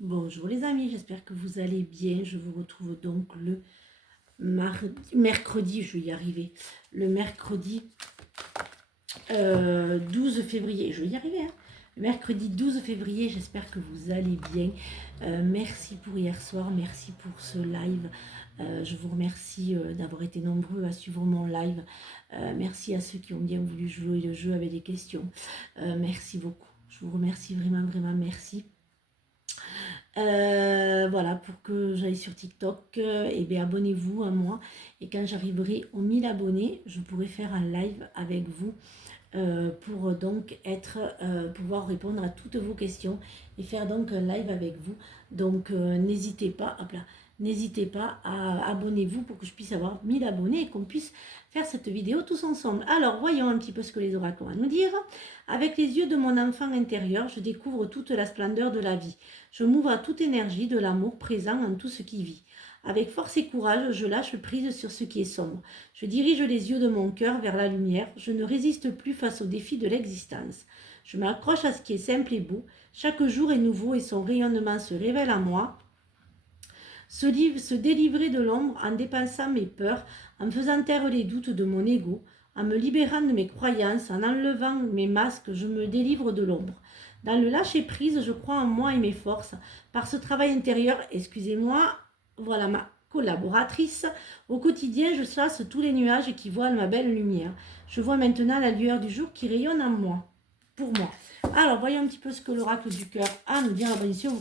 Bonjour les amis, j'espère que vous allez bien. Je vous retrouve donc le mercredi, je vais y arriver, le mercredi 12 février, je vais y arriver, hein. Le mercredi 12 février, j'espère que vous allez bien. Merci pour hier soir, merci pour ce live. Je vous remercie d'avoir été nombreux à suivre mon live. Merci à ceux qui ont bien voulu jouer le jeu avec des questions. Merci beaucoup. Je vous remercie vraiment, vraiment, merci. Voilà, pour que j'aille sur TikTok, et bien abonnez-vous à moi. Et quand j'arriverai aux 1000 abonnés, je pourrai faire un live avec vous pour donc pouvoir répondre à toutes vos questions et faire donc un live avec vous. Donc n'hésitez pas, hop là, n'hésitez pas à abonnez-vous pour que je puisse avoir 1000 abonnés et qu'on puisse faire cette vidéo tous ensemble. Alors voyons un petit peu ce que les oracles ont à nous dire. Avec les yeux de mon enfant intérieur, je découvre toute la splendeur de la vie. Je m'ouvre à toute énergie de l'amour présent en tout ce qui vit. Avec force et courage, je lâche prise sur ce qui est sombre. Je dirige les yeux de mon cœur vers la lumière. Je ne résiste plus face aux défis de l'existence. Je m'accroche à ce qui est simple et beau. Chaque jour est nouveau et son rayonnement se révèle à moi. Se délivrer de l'ombre en dépassant mes peurs, en faisant taire les doutes de mon ego, en me libérant de mes croyances, en enlevant mes masques, je me délivre de l'ombre. Dans le lâcher-prise, je crois en moi et mes forces. Par ce travail intérieur, excusez-moi, voilà ma collaboratrice. Au quotidien, je chasse tous les nuages qui voilent ma belle lumière. Je vois maintenant la lueur du jour qui rayonne en moi, pour moi. Alors, voyons un petit peu ce que l'oracle du cœur a à nous dire. Bien sûr, vous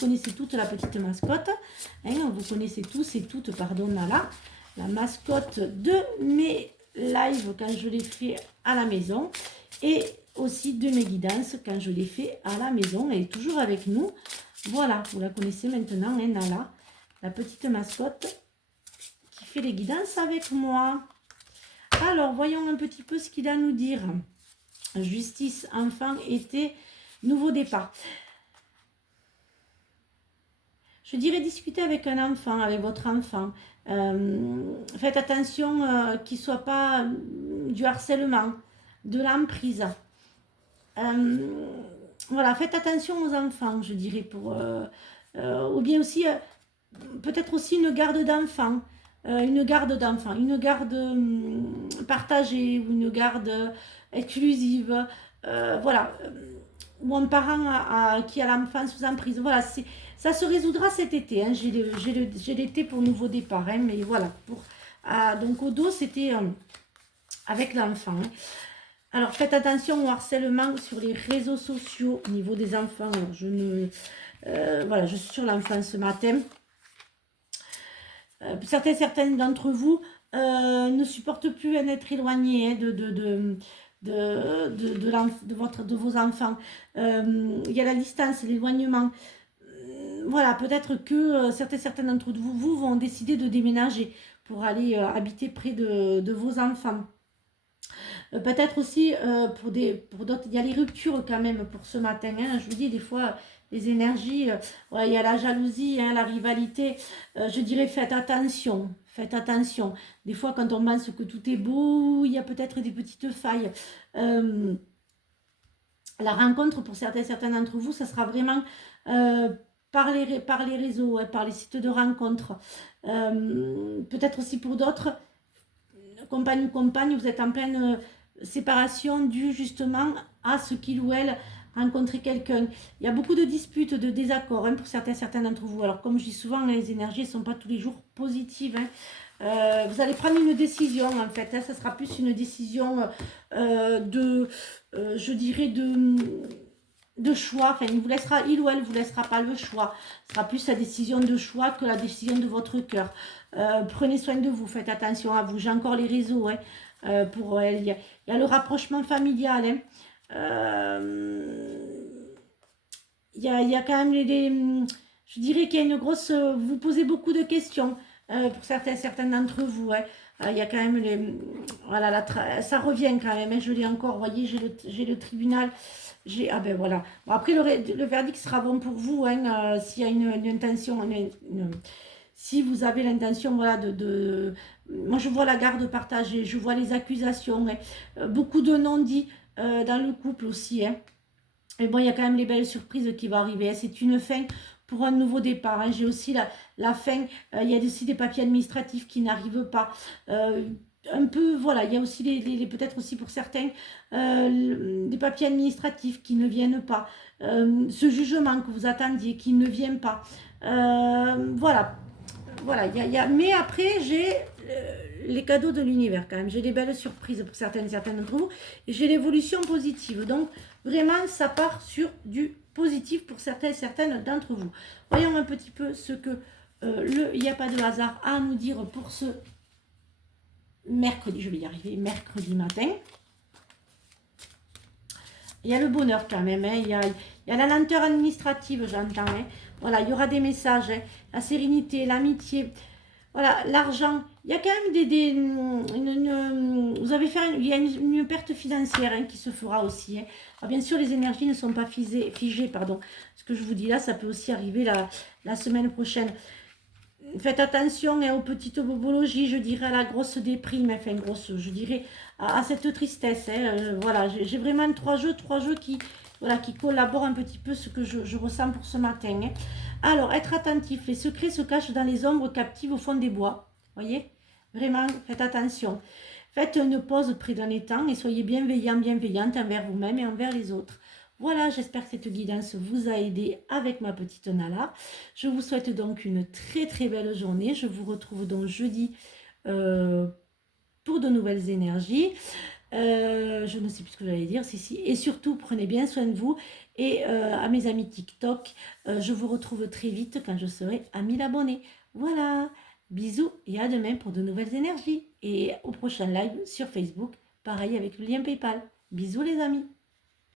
connaissez toute la petite mascotte. Hein, vous connaissez tous et toutes, pardon, Nala. La mascotte de mes lives quand je les fais à la maison. Et aussi de mes guidances quand je les fais à la maison. Elle est toujours avec nous. Voilà, vous la connaissez maintenant, hein, Nala. La petite mascotte qui fait les guidances avec moi. Alors, voyons un petit peu ce qu'il a à nous dire. Justice, enfant, été, nouveau départ. Je dirais discuter avec un enfant, avec votre enfant. Faites attention qu'il ne soit pas du harcèlement, de l'emprise. Voilà, faites attention aux enfants, je dirais, ou bien aussi, peut-être aussi une garde d'enfants. Une garde partagée ou une garde exclusive. Voilà. Ou un parent qui a l'enfant sous emprise. Voilà, ça se résoudra cet été. Hein. J'ai l'été pour nouveau départ. Hein, mais voilà. Donc au dos, c'était avec l'enfant. Hein. Alors faites attention au harcèlement sur les réseaux sociaux au niveau des enfants. Alors, voilà, je suis sur l'enfant ce matin. Certains d'entre vous ne supportent plus un être éloigné, hein, de vos enfants. Il y a la distance, l'éloignement. Voilà, peut-être que certains d'entre vous vont décider de déménager pour aller habiter près de vos enfants. Peut-être aussi pour d'autres, il y a les ruptures quand même pour ce matin. Hein. Je vous dis, des fois, les énergies, ouais, il y a la jalousie, hein, la rivalité. Je dirais, faites attention. Faites attention. Des fois, quand on pense que tout est beau, il y a peut-être des petites failles. La rencontre, pour certains d'entre vous, ça sera vraiment par les réseaux, hein, par les sites de rencontres. Peut-être aussi pour d'autres, compagne ou compagne, vous êtes en pleine séparation due justement à ce qu'il ou elle rencontrer quelqu'un. Il y a beaucoup de disputes, de désaccords, hein, pour certains d'entre vous. Alors comme je dis souvent, les énergies ne sont pas tous les jours positives. Hein. Vous allez prendre une décision en fait. Hein. Ça sera plus une décision je dirais de choix. Enfin, il ou elle vous laissera pas le choix. Ce sera plus la décision de choix que la décision de votre cœur. Prenez soin de vous, faites attention à vous. J'ai encore les réseaux. Hein. Pour elle, il y a le rapprochement familial. Hein. Il y a quand même je dirais qu'il y a une grosse... Vous posez beaucoup de questions pour certains d'entre vous. Hein. Il y a quand même voilà, ça revient quand même. Hein. Je l'ai encore, vous voyez, j'ai le tribunal. Ah ben voilà. Bon, après, le verdict sera bon pour vous. Hein, s'il y a une intention... si vous avez l'intention, voilà, moi, je vois la garde partagée, je vois les accusations. Hein. Beaucoup de non-dits dans le couple aussi. Hein. Et bon, il y a quand même les belles surprises qui vont arriver, hein. C'est une fin pour un nouveau départ, hein. J'ai aussi la fin, il y a aussi des papiers administratifs qui n'arrivent pas. Euh, un peu, voilà, il y a aussi peut-être aussi pour certains, des papiers administratifs qui ne viennent pas. Ce jugement que vous attendiez qui ne vient pas. Voilà, voilà, mais après, j'ai les cadeaux de l'univers quand même. J'ai des belles surprises pour certaines d'entre vous. Et j'ai l'évolution positive. Donc, vraiment, ça part sur du positif pour certaines d'entre vous. Voyons un petit peu ce que il n'y a pas de hasard à nous dire pour ce mercredi. Je vais y arriver, mercredi matin. Il y a le bonheur quand même, hein. Il y a la lenteur administrative, j'entends, hein. Voilà, il y aura des messages, hein. La sérénité, l'amitié, voilà, l'argent. Il y a quand même vous avez fait il y a une perte financière, hein, qui se fera aussi, hein. Alors, bien sûr, les énergies ne sont pas figées, pardon. Ce que je vous dis là, ça peut aussi arriver la semaine prochaine. Faites attention, hein, aux petites bobologies, je dirais à la grosse déprime, enfin grosse, je dirais à cette tristesse, hein. Voilà, j'ai vraiment trois jeux voilà, qui collaborent un petit peu ce que je ressens pour ce matin, hein. Alors, être attentif, les secrets se cachent dans les ombres captives au fond des bois, voyez, vraiment, faites attention. Faites une pause près d'un étang et soyez bienveillante envers vous-même et envers les autres. Voilà, j'espère que cette guidance vous a aidé avec ma petite Nala. Je vous souhaite donc une très très belle journée. Je vous retrouve donc jeudi pour de nouvelles énergies. Je ne sais plus ce que j'allais dire, si. Et surtout, prenez bien soin de vous. Et à mes amis TikTok, je vous retrouve très vite quand je serai à 1000 abonnés. Voilà, bisous et à demain pour de nouvelles énergies. Et au prochain live sur Facebook, pareil avec le lien PayPal. Bisous les amis.